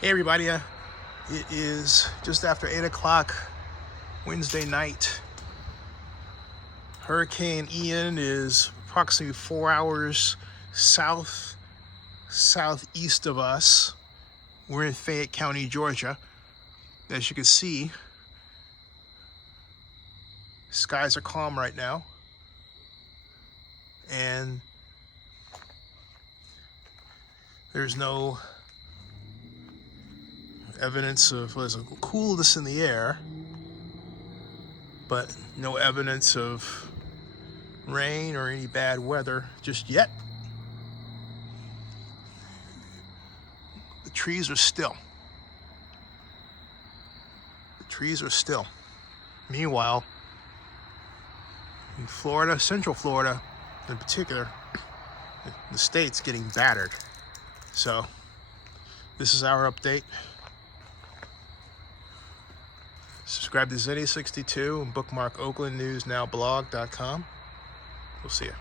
Hey everybody, it is just after 8 o'clock Wednesday night. Hurricane Ian is approximately 4 hours southeast of us. We're in Fayette County, Georgia. As you can see, skies are calm right now. And there's no evidence of, there's a coolness in the air, but no evidence of rain or any bad weather just yet. The trees are still. The trees are still. Meanwhile, in Florida, Central Florida in particular, the state's getting battered. So this is our update. Subscribe to Zenny62 and bookmark OaklandNewsNowBlog.com. We'll see you.